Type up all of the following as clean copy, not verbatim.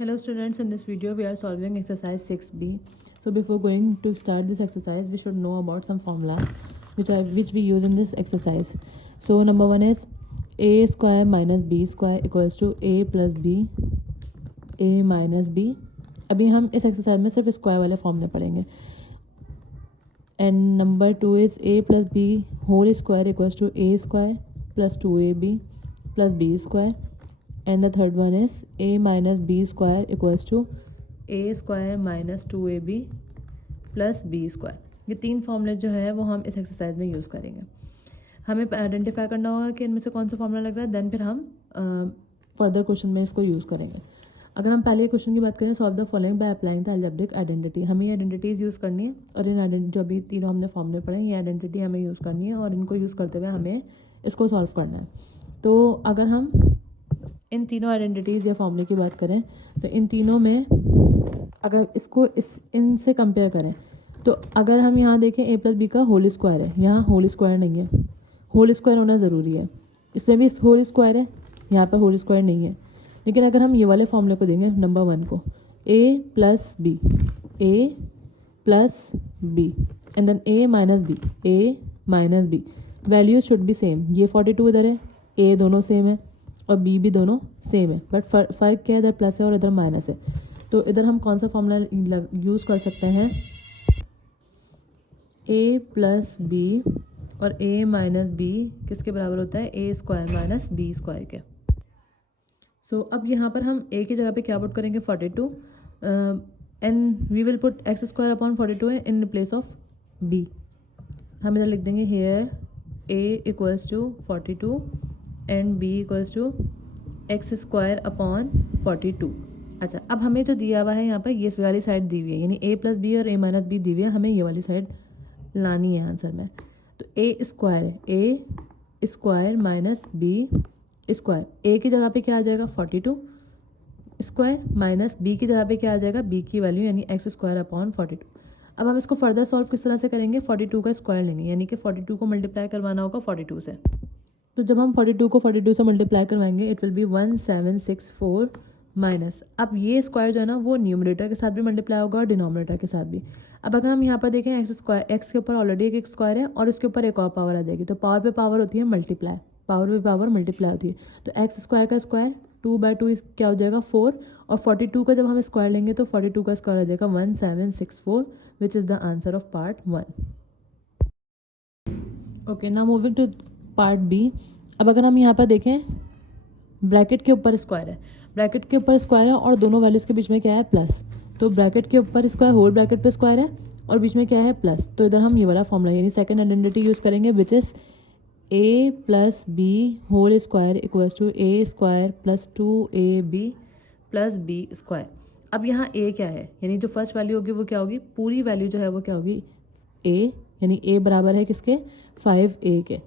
Hello students, in this video we are solving exercise 6b. So before going to start this exercise, we should know about some formulas which we use in this exercise. So number one is a square minus b square equals to a plus b a minus b. अभी हम इस exercise में सिर्फ square वाले फॉर्मूले पढ़ेंगे. And number two is a plus b whole square equals to a square plus 2ab plus b square. And the third one is a minus b square equals to a square minus 2ab plus b square. ये तीन फॉर्मूले जो है वो हम इस exercise में use करेंगे. हमें आइडेंटिफाई करना होगा कि इनमें से कौन सा फॉर्मूला लग रहा है, देन फिर हम फर्दर क्वेश्चन में इसको यूज़ करेंगे. अगर हम पहले क्वेश्चन की बात करें, solve the following by applying the algebraic identity. हमें ये आइडेंटिटीज़ यूज़ करनी है और इन जो अभी तीनों हमने फॉर्मूले पढ़े ये आइडेंटिटी हमें यूज़ करनी है और इनको यूज़ करते हुए हमें इसको सॉल्व करना है. तो अगर हम इन तीनों आइडेंटिटीज़ या फॉर्मूले की बात करें तो इन तीनों में अगर इसको इनसे कंपेयर करें तो अगर हम यहाँ देखें a प्लस बी का होल स्क्वायर है, यहाँ होल स्क्वायर नहीं है. होल स्क्वायर होना ज़रूरी है. इसमें भी होल स्क्वायर है, यहाँ पर होल स्क्वायर नहीं है. लेकिन अगर हम ये वाले फॉर्मूले को देंगे नंबर वन को a plus b and then a minus b values should be same. ये 42 इधर है, a दोनों सेम है और b भी दोनों सेम है, बट फ़र्क क्या है, इधर प्लस है और इधर माइनस है. तो इधर हम कौन सा फॉर्मूला यूज़ कर सकते हैं, a प्लस बी और a माइनस बी किसके बराबर होता है, a square minus b square के. सो अब यहाँ पर हम a की जगह पे क्या पुट करेंगे, 42 and we will put x square upon 42 in place of b. हम इधर लिख देंगे here a equals to 42 and b equals to x square upon 42. अच्छा, अब हमें जो दिया हुआ है यहाँ पर ये वाली साइड दी हुई है, यानी a प्लस बी और a माइनस बी दी हुई है, हमें ये वाली साइड लानी है आंसर में. तो a स्क्वायर है, a square minus b square. a की जगह पे क्या आ जाएगा 42 स्क्वायर माइनस b की जगह पे क्या आ जाएगा, b की वैल्यू यानी एक्स स्क्वायर अपॉन 42. अब हम इसको फर्दर सॉल्व किस तरह से करेंगे, 42 का स्क्वायर लेंगे, यानी कि 42 को मल्टीप्लाई करवाना होगा 42 से. तो जब हम 42 को 42 से मल्टीप्लाई करवाएंगे इट विल बी 1764 माइनस. अब ये स्क्वायर जो है ना वो न्यूमरेटर के साथ भी मल्टीप्लाई होगा और डिनोमिनेटर के साथ भी. अब अगर हम यहाँ पर देखें एक्स स्क्वायर, एक्स के ऊपर ऑलरेडी एक स्क्वायर है और उसके ऊपर एक और पावर आ जाएगी. तो पावर पे पावर होती है मल्टीप्लाई, पावर पे पावर मल्टीप्लाई होती है. तो एक्स स्क्वायर का स्क्वायर 2/2 क्या हो जाएगा 4, और 42 का जब हम स्क्वायर लेंगे तो 42 का स्क्वायर आ जाएगा 1764 which is the answer of part 1. Okay, now moving to part B. अब अगर हम यहाँ पर देखें ब्रैकेट के ऊपर स्क्वायर है, ब्रैकेट के ऊपर स्क्वायर है और दोनों वैल्यूज़ के बीच में क्या है प्लस. तो ब्रैकेट के ऊपर स्क्वायर होल ब्रैकेट पे स्क्वायर है और बीच में क्या है प्लस. तो इधर हम ये वाला फॉर्मूला यानी सेकंड आइडेंटिटी यूज़ करेंगे which is a plus b whole square equals to a square plus 2ab plus b square. अब यहाँ a क्या है, यानी जो फर्स्ट वैल्यू होगी वो क्या होगी, पूरी वैल्यू जो है वो क्या होगी a, यानी a बराबर है किसके 5a के.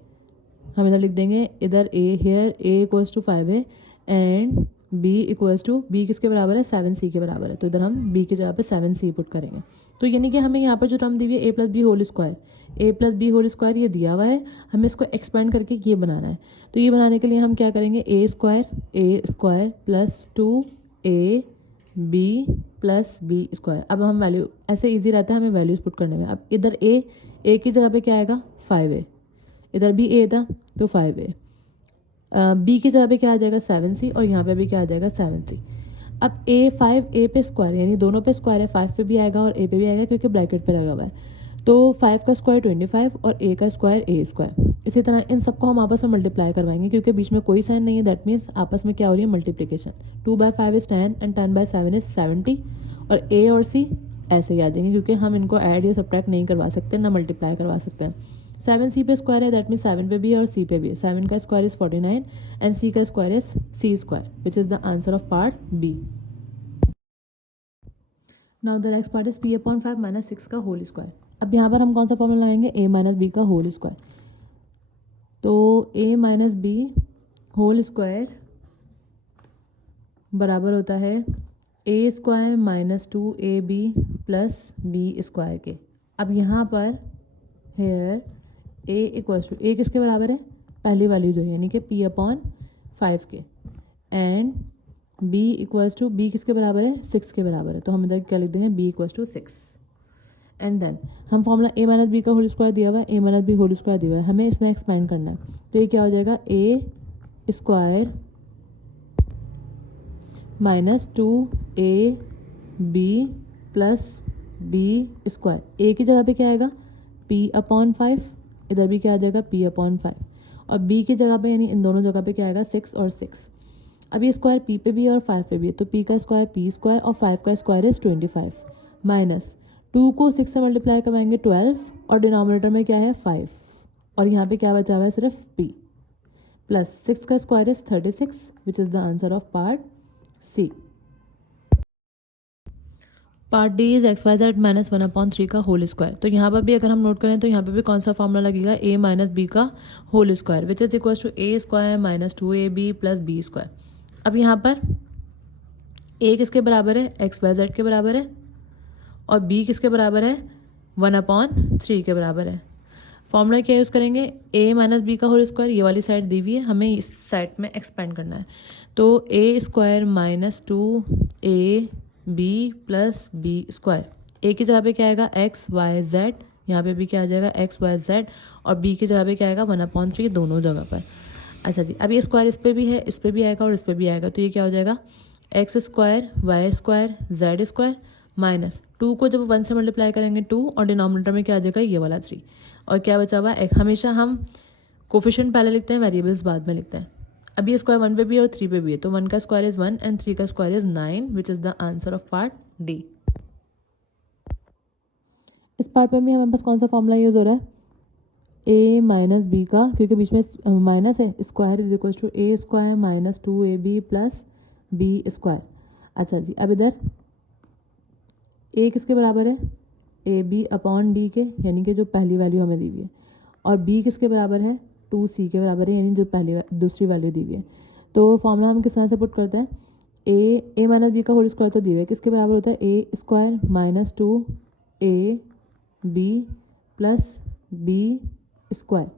हम इधर लिख देंगे इधर a here a equals to 5 है and b equals to b किसके बराबर है 7c के बराबर है. तो इधर हम b की जगह पे 7c पुट करेंगे. तो यानी कि हमें यहाँ पर जो टर्म दी हुई है a plus b whole square ये दिया हुआ है, हमें इसको एक्सपेंड करके ये बनाना है. तो ये बनाने के लिए हम क्या करेंगे, a square plus 2a b plus b square. अब हम वैल्यू ऐसे ईजी रहता है हमें वैल्यूज़ पुट करने में. अब इधर a की जगह पे क्या आएगा 5a, इधर भी a था तो 5a, b की जगह पे क्या आ जाएगा 7c और यहाँ पे भी क्या आ जाएगा 7c. अब a पे स्क्वायर यानी दोनों पे स्क्वायर है, 5 पे भी आएगा और a पे भी आएगा क्योंकि ब्रैकेट पे लगा हुआ है. तो 5 का स्क्वायर 25 और a का स्क्वायर a स्क्वायर. इसी तरह इन सबको हम आपस में मल्टीप्लाई करवाएंगे क्योंकि बीच में कोई साइन नहीं है, दैट मीन्स आपस में क्या हो रही है मल्टीप्लिकेशन. 2/5 इज़ 10 एंड 10/7 इज़ 70 और a और c ऐसे ही आ जाएंगे क्योंकि हम इनको ऐड या सब्ट्रैक्ट नहीं करवा सकते ना मल्टीप्लाई करवा सकते हैं. 7c पे स्क्वायर है दैट मीन 7 पे भी है और c पे भी है. 7 का स्क्वायर इज 49 एंड c का square is c square which is the answer of part b. Now the next part is p upon 5 minus 6 का होल स्क्वायर. अब यहाँ पर हम कौन सा फॉर्मूला लगाएंगे, a माइनस बी का होल स्क्वायर. तो a minus b whole square बराबर होता है a square minus 2ab plus b square के. अब यहाँ पर here a equals to a किसके बराबर है, पहली वैल्यू जो है यानी कि p अपॉन 5 के, and b equals to, b किसके बराबर है, 6 के बराबर है, तो हम इधर क्या लिख देंगे, b equals to 6। And then हम फॉर्मूला ए माइनस बी का होल स्क्वायर दिया हुआ है, a minus b whole square दिया हुआ है, हमें इसमें एक्सपेंड करना है, तो ये क्या हो जाएगा, a square minus 2 b plus b square, a की जगह पे क्या आएगा, पी अपॉन 5, इधर भी क्या आ जाएगा, पी अपॉन 5, और बी की जगह पे यानी इन दोनों जगह पे क्या आएगा, 6 और 6। अब ये स्क्वायर पी पे भी है और 5 पे भी है, तो पी का स्क्वायर पी स्क्वायर और 5 का स्क्वायर इज 25, माइनस 2 को 6 से मल्टीप्लाई करवाएंगे 12, और डिनोमिनेटर में क्या है 5, और यहाँ पे क्या बचा हुआ है, सिर्फ पी, प्लस 6 का square is 36, which is the answer of part c. Part d is x y z minus 1/3 का होल स्क्वायर। तो यहाँ पर भी अगर हम नोट करें तो यहाँ पे भी कौन सा फॉर्मूला लगेगा, ए माइनस बी का whole square, which is equal to a square minus 2ab plus b square. अब यहाँ पर ए किसके बराबर है, एक्स वाई जेड के बराबर है, और बी किसके बराबर है, 1/3 के बराबर है। फॉर्मूला क्या यूज़ करेंगे, ए माइनस बी का होल स्क्वायर, ये वाली साइड दी हुई है, हमें इस साइड में एक्सपेंड करना है, तो a square minus 2ab plus b square, a की जगह पे क्या आएगा, एक्स वाई जेड, यहाँ पे भी क्या आ जाएगा, एक्स वाई जेड, और बी की जगह पे क्या आएगा, 1/3 दोनों जगह पर। अच्छा जी, अब ये स्क्वायर इस पर भी है, इस पर भी आएगा और इस पर भी आएगा, तो ये क्या हो जाएगा, x square y square z square minus 2 को जब 1 से मल्टीप्लाई करेंगे 2, और डिनोमिनेटर में क्या आ जाएगा, ये वाला 3, और क्या बचा हुआ है, हमेशा हम कोफिशिएंट पहले लिखते हैं, वेरिएबल्स बाद में लिखते हैं। अब ये स्क्वायर 1 पे भी है और 3 पे भी है, तो 1 का स्क्वायर इज 1 एंड 3 का square is 9, which is the answer of part D. इस पार्ट में भी हमारे पास कौन सा फॉर्मूला यूज़ हो रहा है, ए माइनस बी का, क्योंकि बीच में माइनस है, square is equal to a square minus 2ab plus b square. अच्छा जी, अब इधर ए किसके बराबर है, ए बी अपॉन डी के, यानी कि जो पहली वैल्यू हमें दी हुई है, और बी किसके बराबर है, 2c के बराबर है, यानी जो दूसरी वैल्यू दी हुई है। तो फॉर्मूला हम किस तरह से पुट करते हैं, ए माइनस बी का होल स्क्वायर तो दी हुई है, किसके बराबर होता है, a square minus 2ab plus b square,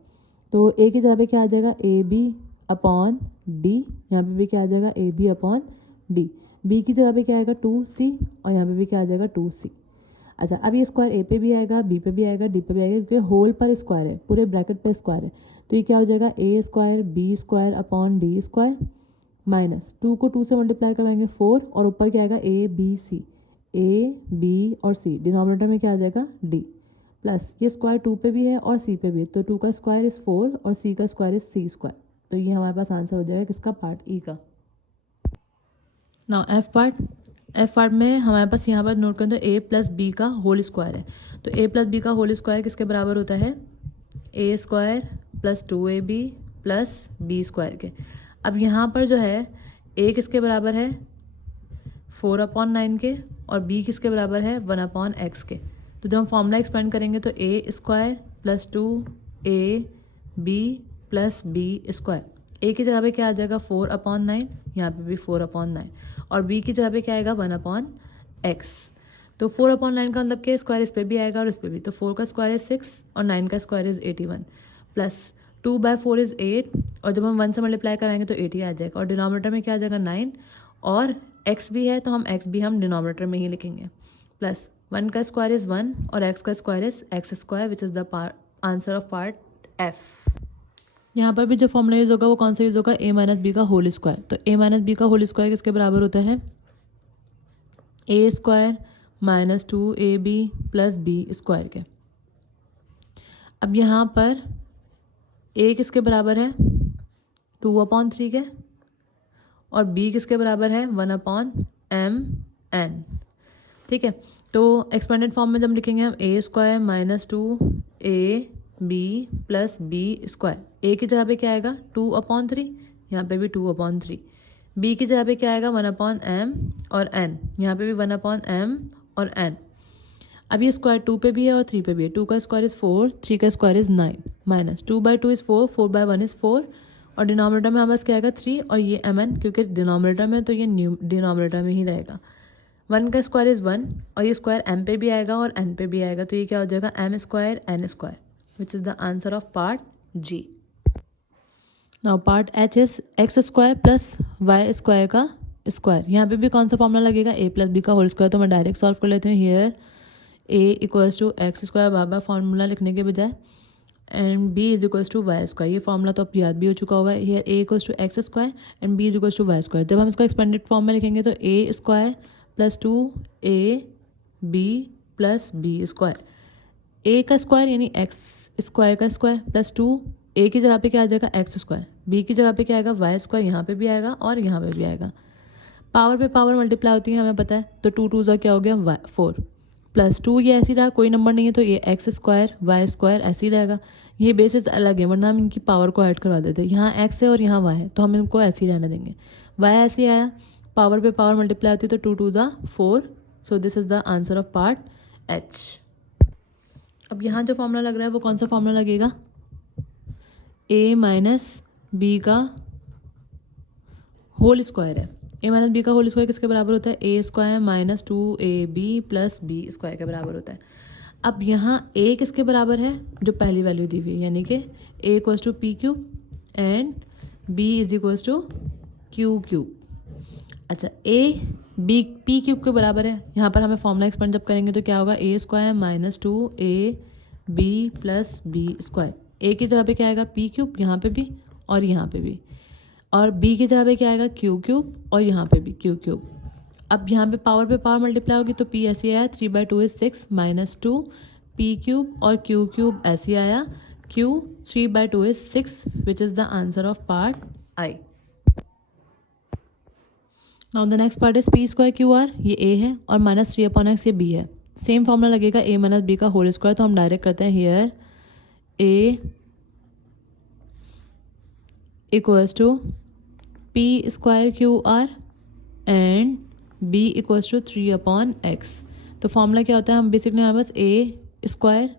तो ए की जगह पे क्या आ जाएगा, ए बी अपॉन डी, यहाँ पे भी क्या आ जाएगा, a b upon d, b की जगह पे क्या आएगा 2c, और यहाँ पे भी क्या आ जाएगा 2c। अच्छा, अब ये स्क्वायर ए पे भी आएगा, बी पे भी आएगा, डी पे भी आएगा, क्योंकि होल पर स्क्वायर है, पूरे ब्रैकेट पे स्क्वायर है, तो ये क्या हो जाएगा, a square b square upon d square minus 2 को 2 से मल्टीप्लाई करवाएंगे 4, और ऊपर क्या आएगा, A B C, A B और सी, डिनोमिनेटर में क्या आ जाएगा, डी, प्लस ये स्क्वायर 2 पे भी है और सी पे भी है, तो 2 का स्क्वायर इज 4 और सी का स्क्वायर इज सी स्क्वायर, तो ये हमारे पास आंसर हो जाएगा किसका, पार्ट ई का। नाउ एफ पार्ट में हमारे पास यहाँ पर नोट करें तो ए प्लस बी का होल स्क्वायर है, तो ए प्लस बी का होल स्क्वायर किसके बराबर होता है, a square plus 2ab plus b square के। अब यहाँ पर जो है ए किसके बराबर है, 4/9 के, और बी किसके बराबर है, 1/x के, तो जब हम फॉर्मूला एक्सपेंड करेंगे तो a square plus 2ab plus b square, a की जगह पे क्या आ जाएगा 4/9, यहाँ पे भी 4/9, और बी की जगह पे क्या आएगा 1/x, तो 4/9 का मतलब क्या, स्क्वायर इस पे भी आएगा और इस पे भी, तो 4 का स्क्वायर इज 6 और 9 का स्क्वायर इज 81, प्लस 2/4 इज 8, और जब हम 1 से मल्टीप्लाई कराएंगे तो 80 आ जाएगा, और डिनोमिनेटर में क्या आ जाएगा 9, और x भी है तो हम x भी हम डिनोमिनेटर में ही लिखेंगे, प्लस 1 का स्क्वायर इज 1 और x का square is x square, which is the answer of part F. यहाँ पर भी जो फॉर्मूला यूज़ होगा वो कौन सा यूज़ होगा, ए माइनस बी का होल स्क्वायर, तो ए माइनस बी का होल स्क्वायर किसके बराबर होता है, a square minus 2ab plus b square के। अब यहाँ पर ए किसके बराबर है, 2/3 के, और बी किसके बराबर है, 1/mn, ठीक है। तो एक्सपेंडेड फॉर्म में जब लिखेंगे हम a square minus 2ab plus b square, a की जगह पे क्या आएगा 2/3, यहाँ पे भी 2/3, बी की जगह पे क्या आएगा 1/m और n, यहाँ पे भी 1/m और n। अब ये स्क्वायर 2 पे भी है और 3 पे भी है, 2 का स्क्वायर इज 4, 3 का square is 9, minus 2/2 is 4, 4/1 is 4, और डिनोमिनेटर में हमारे पास क्या आएगा 3, और ये mn, क्योंकि डिनोमिनेटर में तो ये डिनोमिनेटर में ही रहेगा, 1 का स्क्वायर इज 1, और ये स्क्वायर m पे भी आएगा और n पे भी आएगा, तो ये क्या हो जाएगा m square n square, which is the answer of part g. Now part h is x square plus y square का स्क्वायर, यहाँ पे भी कौन सा फॉर्मूला लगेगा, ए प्लस बी का होल स्क्वायर। तो मैं डायरेक्ट सॉल्व कर लेती हूँ। Here a equals to x square, बार बार फॉर्मूला लिखने के बजाय, and b is equals to y square. ये फॉर्मूला तो अब याद भी हो चुका होगा। Here a equals to x square and b is equals to y square. जब हम इसको एक्सपेंडेड फॉर्म में लिखेंगे तो a square plus 2 b plus b square. A का स्क्वायर यानी एक्स स्क्वायर का स्क्वायर प्लस 2, ए की जगह पे क्या आ जाएगा एक्स स्क्वायर, बी की जगह पे क्या आएगा वाई स्क्वायर, यहाँ पे भी आएगा और यहाँ पे भी आएगा। पावर पे पावर मल्टीप्लाई होती है हमें पता है, तो 2 2 क्या हो गया 4 प्लस 2, ये ऐसे ही रहा, कोई नंबर नहीं है तो ये एक्स स्क्वायर वाई स्क्वायर ऐसे ही रहेगा। ये बेसिस अलग है वरना हम इनकी पावर को ऐड करवा देते हैं। यहाँ एक्स है और यहाँ वाई है तो हम इनको ऐसे ही रहने देंगे। वाई ऐसे ही आया, पावर पे पावर मल्टीप्लाई होती है तो 2 2 4। So this is the answer of part H. अब यहाँ जो फॉर्मूला लग रहा है वो कौन सा फॉर्मूला लगेगा, ए माइनस बी का होल स्क्वायर है। ए माइनस बी का होल स्क्वायर किसके बराबर होता है, a square minus 2ab plus b square के बराबर होता है। अब यहाँ ए किसके बराबर है, जो पहली वैल्यू दी हुई है, यानी कि a equals to p cube and b is equals to q cube. अच्छा ए बी पी क्यूब के बराबर है, यहाँ पर हमें फॉर्मूला एक्सपेंड जब करेंगे तो क्या होगा, a square minus 2ab plus b square. A की जगह पे क्या आएगा पी क्यूब, यहाँ पे भी और यहाँ पे भी, और बी की जगह पे क्या आएगा क्यू क्यूब और यहाँ पे भी क्यू क्यूब। अब यहाँ पे पावर मल्टीप्लाई होगी तो पी ऐसे आया 3/2 इज 6 माइनस 2 पी क्यूब और क्यू क्यूब ऐसे आया Q 3/2 is 6 which is the answer of part I. Now the next part is P square q are, ये ए है और माइनस 3/x ये बी है। सेम फॉर्मूला लगेगा ए माइनस बी का होल स्क्वायर, तो हम डायरेक्ट करते हैं। Here a equals to p square q r and b equals to 3/x। तो फॉर्मूला क्या होता है, हम बेसिकली हमारे पास ए स्क्वायर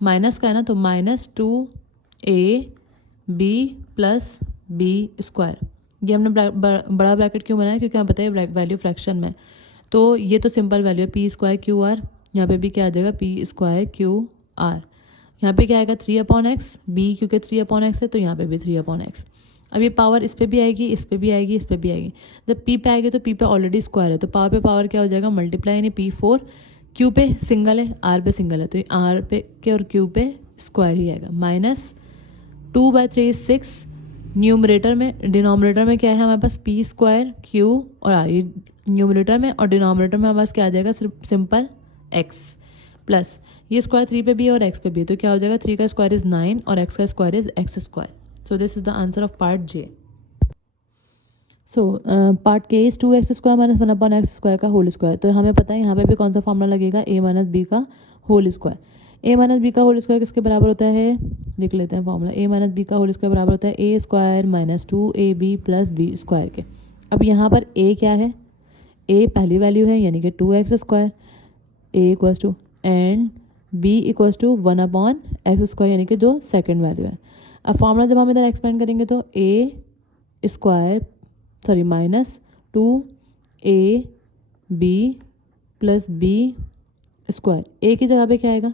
माइनस का है ना, तो minus 2ab plus b square. ये हमने बड़ा ब्रैकेट क्यों बनाया, क्योंकि हमें पता है वैल्यू फ्रैक्शन में, तो ये तो सिंपल वैल्यू है पी स्क्वायर क्यू आर। यहाँ पे भी क्या आ जाएगा पी स्क्वायर क्यू आर, यहाँ पे क्या आएगा 3/x, बी क्योंकि 3/x है तो यहाँ पे भी 3/x। अब ये पावर इस पे भी आएगी, इस पे भी आएगी, इस पे भी आएगी। जब पी पे आएगी तो पी पे ऑलरेडी स्क्वायर है तो पावर पे पावर क्या हो जाएगा मल्टीप्लाई, यानी P4। क्यू पे सिंगल है, आर पे सिंगल है तो ये आर पे के और क्यू पे स्क्वायर ही आएगा। माइनस 2/3 6, न्यूमरेटर में, डिनोमिनेटर में क्या है हमारे पास पी स्क्वायर क्यू और आर, ये न्यूमरेटर में, और डिनोमिनेटर में हमारे पास क्या आ जाएगा सिर्फ सिंपल एक्स प्लस ये स्क्वायर 3 पे भी है और एक्स पे भी है तो क्या हो जाएगा 3 का स्क्वायर इज 9 और एक्स का square is x square. So this is the answer of part J. So part K is 2x square minus 1/x square का होल स्क्वायर। तो हमें पता है यहाँ पे भी कौन सा फॉर्मूला लगेगा, a माइनस बी का whole square. a minus b का होल स्क्वायर किसके बराबर होता है, लिख लेते हैं फॉर्मूला। a माइनस बी का होल स्क्वायर बराबर होता है a square minus 2ab plus b square के। अब यहाँ पर a क्या है, a पहली वैल्यू है यानी कि 2x square, a equals to and b equals to 1/x square यानी कि जो सेकेंड वैल्यू है। अब फॉर्मूला जब हम इधर एक्सपेंड करेंगे तो a square minus 2ab plus b square, a की जगह पे क्या आएगा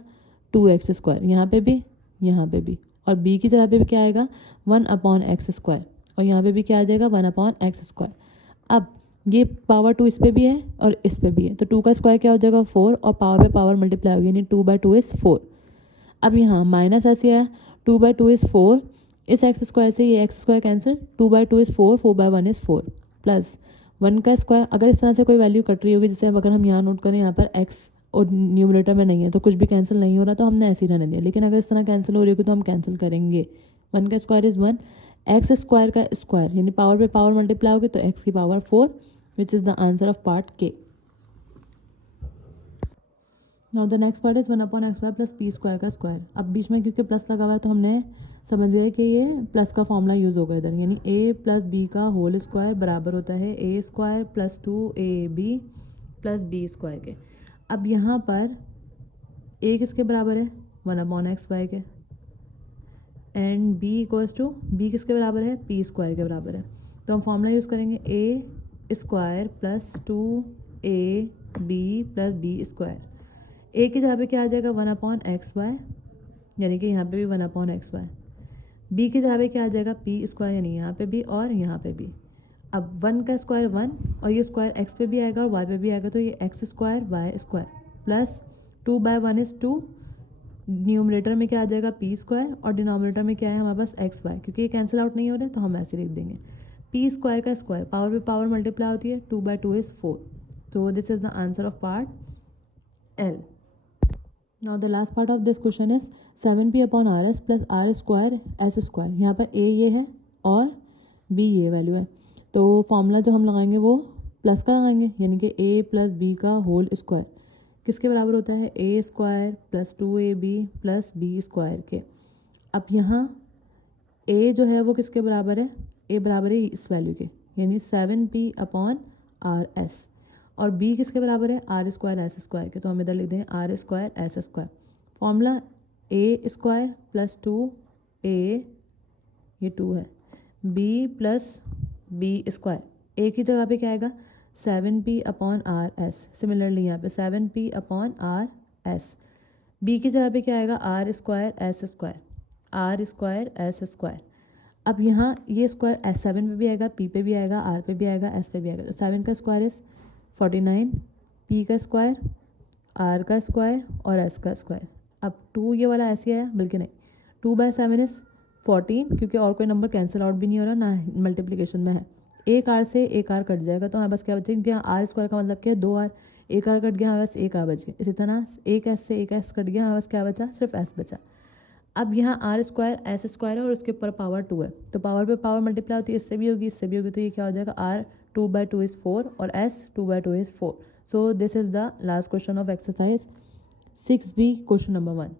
2x स्क्वायर, यहाँ पे भी यहाँ पे भी, और b की जगह पे भी क्या आएगा 1/x स्क्वायर, और यहाँ पे भी क्या आ जाएगा 1/x स्क्वायर। अब ये पावर 2 इस पे भी है और इस पे भी है तो 2 का स्क्वायर क्या हो जाएगा 4 और पावर पे पावर मल्टीप्लाई होगी यानी 2/2 इज़ 4। अब यहाँ माइनस ऐसे आया 2/2 इज़ 4, इस एक्स स्क्वायर से ये x square cancel, 2/2 is 4, 4/1 is 4 plus 1 का स्क्वायर। अगर इस तरह से कोई वैल्यू कट रही होगी, जैसे अगर हम यहाँ नोट करें यहाँ पर एक्स और न्यूमरेटर में नहीं है तो कुछ भी कैंसिल नहीं हो रहा तो हमने ऐसे ही रहने दिया, लेकिन अगर इस तरह कैंसिल हो रही होगी तो हम कैंसिल करेंगे। 1 का स्क्वायर इज़ 1, एक्स स्क्वायर का स्क्वायर यानी पावर पे पावर मल्टीप्लाई होगी तो एक्स की power 4 which is the answer of part के। Now the next part is 1/x² plus p square का स्क्वायर। अब बीच में क्योंकि प्लस लगा हुआ है तो हमने समझ गए कि ये प्लस का फॉर्मूला यूज़ होगा इधर, यानी a प्लस बी का होल स्क्वायर बराबर होता है a square plus 2ab plus b square के। अब यहाँ पर a किसके बराबर है 1/x² के, and b equals to b किसके बराबर है p स्क्वायर के बराबर है। तो हम फॉर्मूला यूज़ करेंगे a square plus 2ab plus b square. a की जगह पे क्या आ जाएगा 1/xy यानी कि यहाँ पे भी 1/xy, b की जगह पे क्या आ जाएगा p स्क्वायर यानी यहाँ पे भी और यहाँ पे भी। अब 1 का स्क्वायर 1 और ये स्क्वायर x पे भी आएगा और y पे भी आएगा, तो ये x square y square plus 2/1 is 2, numerator में क्या आ जाएगा p स्क्वायर और डिनोमिनेटर में क्या है हमारे पास x y, क्योंकि ये कैंसिल आउट नहीं हो रहे तो हम ऐसे लिख देंगे p स्क्वायर का स्क्वायर, पावर पे पावर मल्टीप्लाई होती है, 2/2 is 4, so this is the answer of part L. Now the last part of this question is 7p upon rs plus r square s square. यहाँ पर a ये है और b ये value है, तो फॉर्मूला जो हम लगाएंगे वो प्लस का लगाएंगे, यानी कि a प्लस बी का होल स्क्वायर किसके बराबर होता है, a square plus 2ab plus b square के। अब यहाँ a जो है वो किसके बराबर है, a बराबर है इस वैल्यू के, यानी 7p अपॉन आर एस, और b किसके बराबर है, आर स्क्वायर एस स्क्वायर के, तो हम इधर लिख दें r square s square. Formula a square plus 2a, ये 2 है, b plus b square, a की जगह पे क्या आएगा 7p upon R S, similarly यहाँ पे 7p upon R S, b की जगह पे क्या आएगा r square s square, r square s square. अब यहाँ ये स्क्वायर एस 7 पे भी आएगा, p पे भी आएगा, r पे भी आएगा, s पे भी आएगा, तो 7 का स्क्वायर इज 49, p का स्क्वायर, r का स्क्वायर और s का स्क्वायर। अब 2 ये वाला ऐसे आया, बल्कि नहीं, 2/7 इज़ 14, क्योंकि और कोई नंबर कैंसिल आउट भी नहीं हो रहा, ना मल्टीप्लिकेशन में है, एक आर से एक आर कट जाएगा, तो हमारे पास क्या बचेगा, क्योंकि यहाँ आर स्क्वायर का मतलब क्या है 2r, एक आर कट गया हमारे पास एक आर बच गया, इसी तरह एक एस से एक एस कट गया, हमारे पास क्या बचा, सिर्फ एस बचा। अब यहाँ आर स्क्वायर एस स्क्वायर है और उसके ऊपर पावर 2 है, तो पावर पे पावर मल्टीप्लाई होती है, इससे भी होगी इससे भी होगी, तो ये क्या हो जाएगा आर 2/2 इज़ 4 और S 2/2 is 4। So this is the last question of exercise 6b, question number 1।